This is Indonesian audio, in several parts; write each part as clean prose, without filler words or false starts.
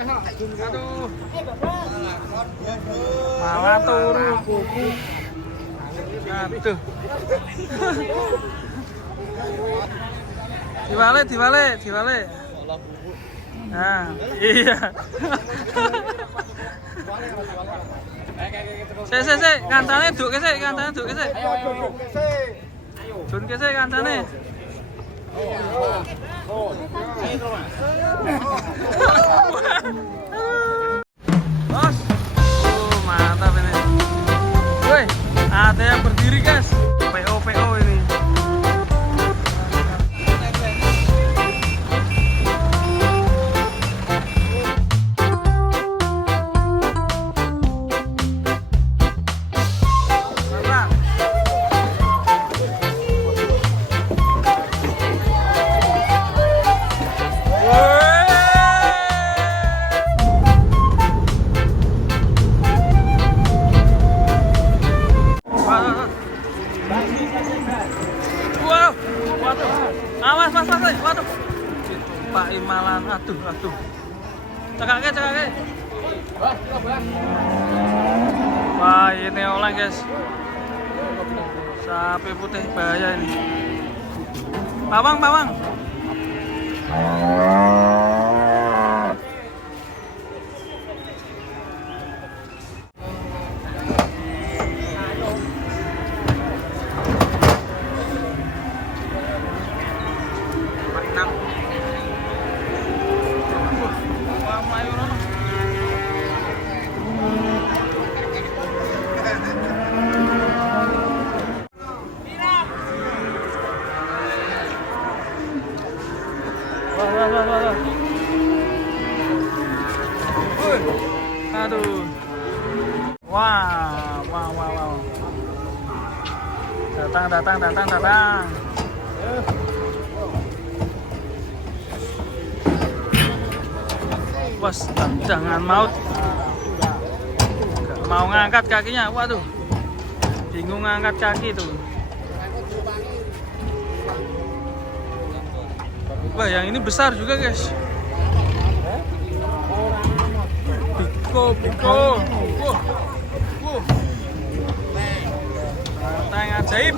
Aduh. Malah turu kuku. Aduh. Diwale. Nah, iya. Sik, kancane duk kesik. Dun kesik kancane. Bos. Mantap ini. Woi, ada yang berdiri, guys. PO ini. Awas, waduh. Pak Imalan, aduh. Cekake. Wah, ini oleng, guys. Sapi putih bahaya ini. Pawang. Aduh. Wow. Datang. Bos, jangan maut. Gak mau ngangkat kakinya. Waduh. Bingung ngangkat kaki tuh. Wah, yang ini besar juga, guys. Biko. Wow. Tang ajaib.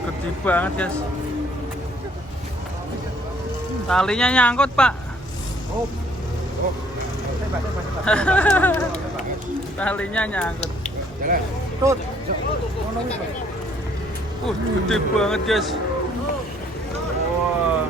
Gede banget, guys. Talinya nyangkut, Pak. Talinya nyangkut. Gede banget, guys. Wah.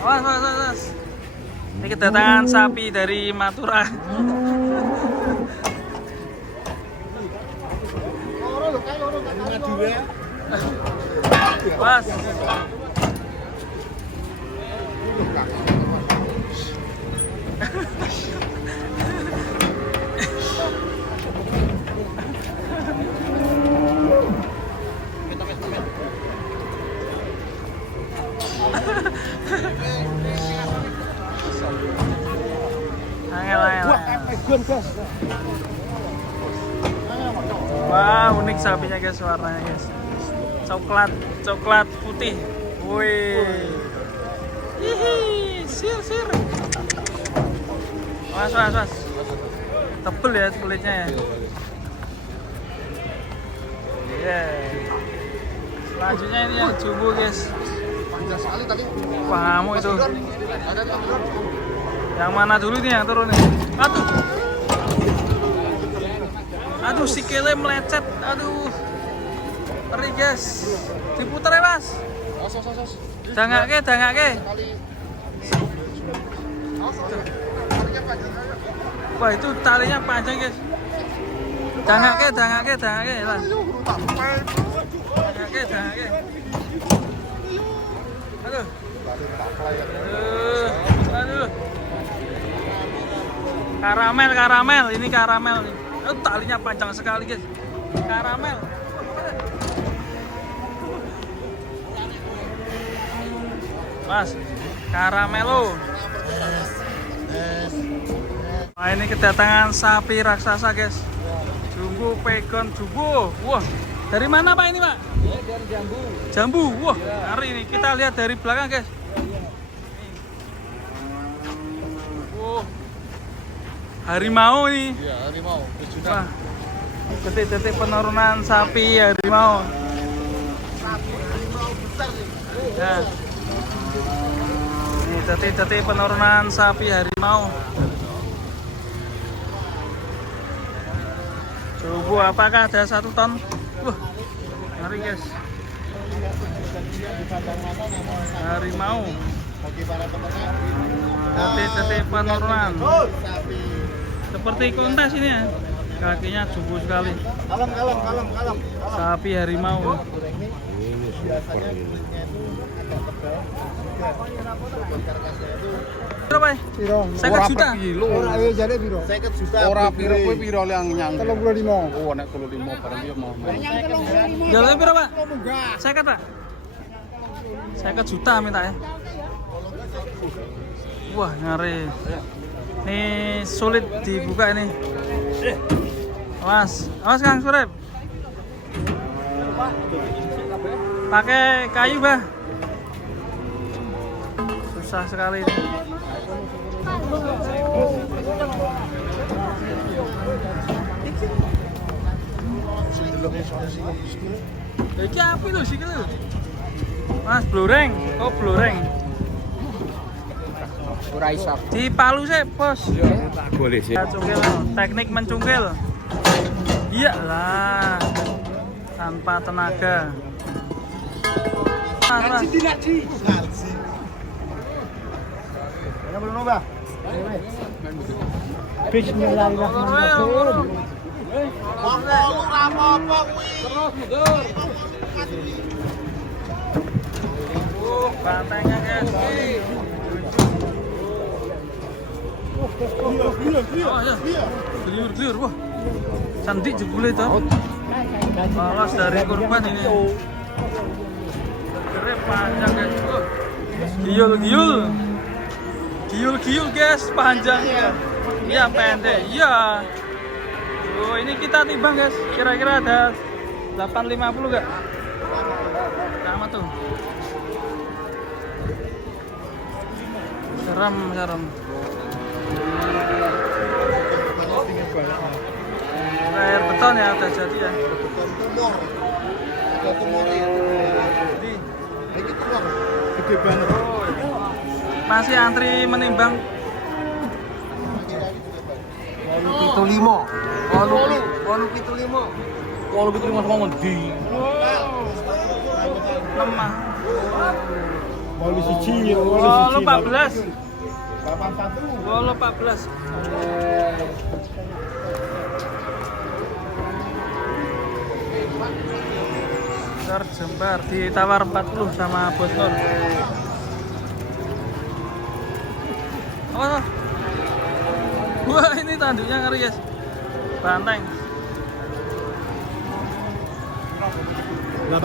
Awas. Ini kedatangan sapi dari Madura. Mas. Wah, unik sapinya, guys, warnanya, guys. Coklat putih. Wih. Sir. Was. Tebel ya kulitnya ya. Iya. Selanjutnya ini yang jumbo, guys. Wah, kamu itu. Yang mana dulu nih yang turun nih? Aduh, sikile melecet. Aduh. Ngeri, guys. Diputer ya, Mas. Dangake. Wah, itu talinya panjang, guys. Dangake lah. Dangake. Aduh. Karamel. Ini karamel nih. Talinya panjang sekali, guys. Karamel. Mas, karamelo. Wah, ini kedatangan sapi raksasa, guys. Jumbo pegon jumbo. Wah, dari mana Pak ini Pak? Ya, dari Jambu. Jambu. Wah, hari ini kita lihat dari belakang guys. Wow, harimau nih. Iya, harimau. Wah, detik-detik penurunan sapi harimau. Sapi harimau besar nih. Ya. Ini detik-detik penurunan sapi harimau. Coba apakah ada 1 ton? Wah, ngeri guys. Harimau. Bagi para peternak. Detik-detik penurunan. Seperti kontes ini ya. Kakinya jumbo sekali. Kalem. Sapi harimau. Biasanya kulitnya itu agak tebal. Karkasnya itu Berapa ya? Piro? 50 juta. Ora ayo jane piro? 50 juta. Ora piro kuwi piro yang nyang. 35. Oh nek 35 bareng ya mau. Jalan berapa Pak? Munggah. 50 Pak. 50 juta minta ya. Wah, ngeri. Ini sulit dibuka ini. Awas Kang Surip. Pakai kayu, Bah. Susah sekali ini. Iki apa itu sih itu? Mas bloreng. Oh, bloreng. Ora iso. Di palu sih, Bos. Boleh sih. Ya, cungkil, teknik mencungkil. Iyalah. Tanpa tenaga. Ngaji. Ya belum nambah. Bismillahirrahmanirrahim. Apa kuwi? Bantengnya guys. Oh ya, geliur. Wah, cantik jebule itu. Balas dari korban ini. Keren panjang guys. Giul guys, panjangnya. Iya pendek, iya. Oh ini kita timbang guys. Kira-kira ada 850 gak? Sama tuh. Serem. Air beton ya udah jadi ya. Beton tumor. Ada tumor ya. Jadi Ini tumor. Gede banget. masih antri menimbang. 75. Kalau gitu mas mau di. Lemah. Wolu siji, Wolu 14. 81. Wolu 14. Terjembar ditawar 40 sama Bos Nur. Oh, wah ini tanduknya ngeri guys. Banteng. 81.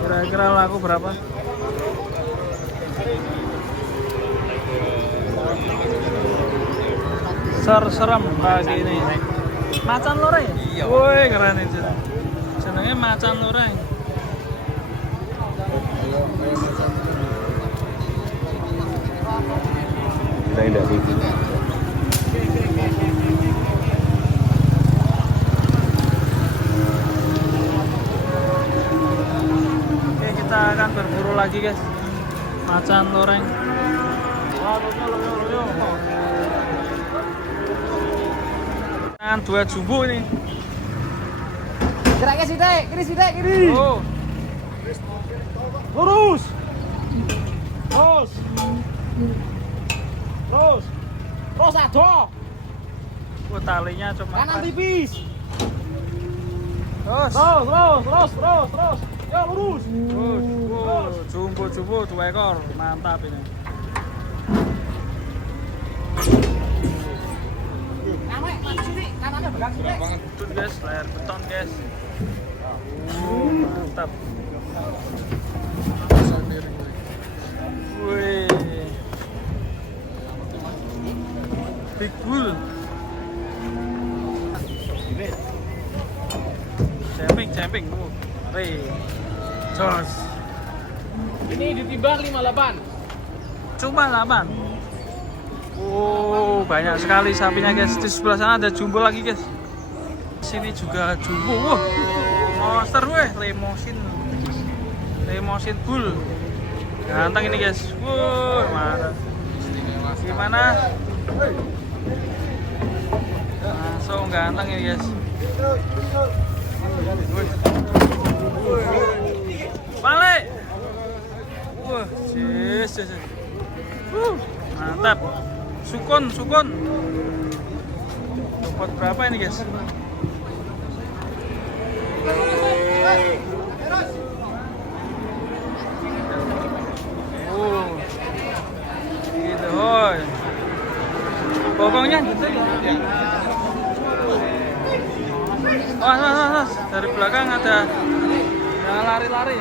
Kira-kira laku berapa? Serem pagi ini. Macan loreng? Iya. Woi keren itu. Senengnya macan loreng. Indah sih. Oke, kita akan berburu lagi guys. Macan loreng. Wah, loyo. Dengan 2 jumbo ini. Geraknya sithik, kiri. Oh, Lurus. Terus adoh. oh talinya cuma Kanan pas. tipis. Terus. Terus. Ya lurus. Jumbo 2 ekor, mantap ini. Kamek maju sini, kanannya begang sini. Beton guys, layar beton guys. Mantap. Bull. Camping. Wih. Jos. Ini ditimbang 58. Cuma 8. Oh, banyak sekali sapinya guys. Di sebelah sana ada jumbo lagi guys. Sini juga jumbo. Wah. Monster weh, Limousin Bull. Ganteng ini guys. Wuh, mana? Gimana? Langsung ganteng ini guys. Balik. Wah, yes. Mantap. Sukon. Dapat berapa ini guys? Oh, gitu, hoi. Bokongnya gitu ya. Mas. Dari belakang ada yang lari-lari.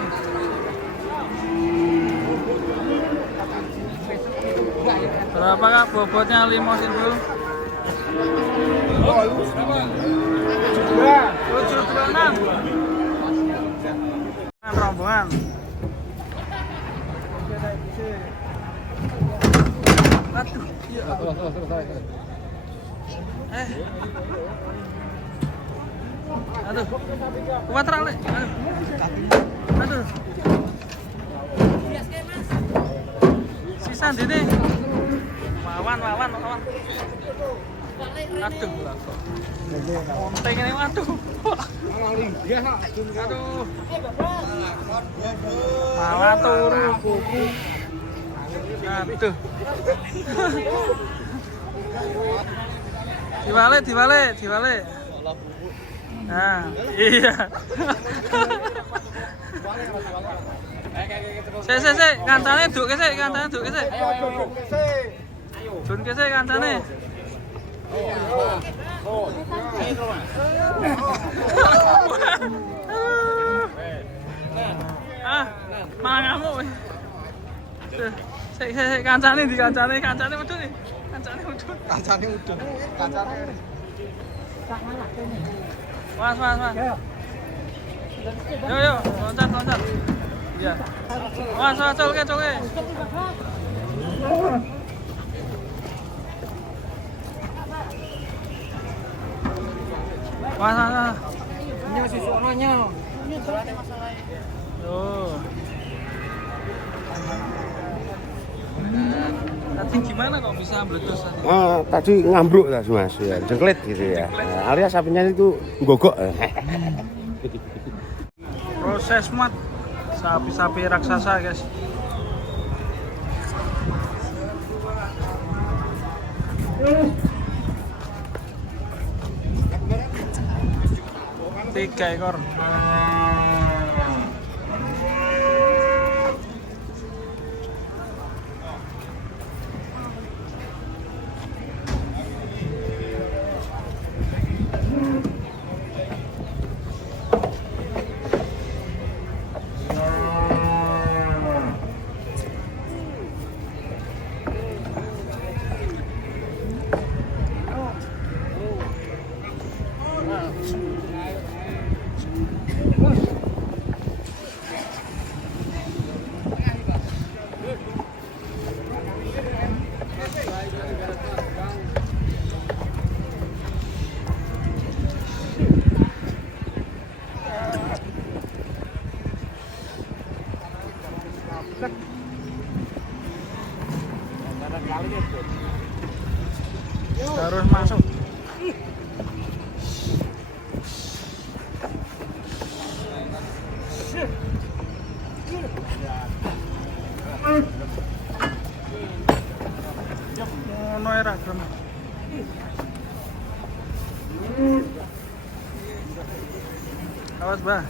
Berapakah bobotnya Limousin Bull? 726. Rombongan. Aduh, iya. Aduh. Kuat rale. Aduh. Sisa ini. Wawan. Aduh. Konteng ini waduh. Aduh. Malah turu kuku. Aduh. Dibalik. Nah, iya. Sik, kancane duk ke sik. Dun ke sik kancane. Malah ngamuk. Sik kancane medun nih. Kancane medun. Mas. Yo, loncat. Iya. Mas, colke. Mas. Ini masih suaranya. Tuh. Tadi gimana kok bisa meletus tadi? Tadi ngambruk Mas, ya, jengklit gitu ya. Alias sapinya itu gogok. Proses mat sapi-sapi raksasa guys. Tiga ekor. Terus masuk. Ngono era kan. Awas, Bah.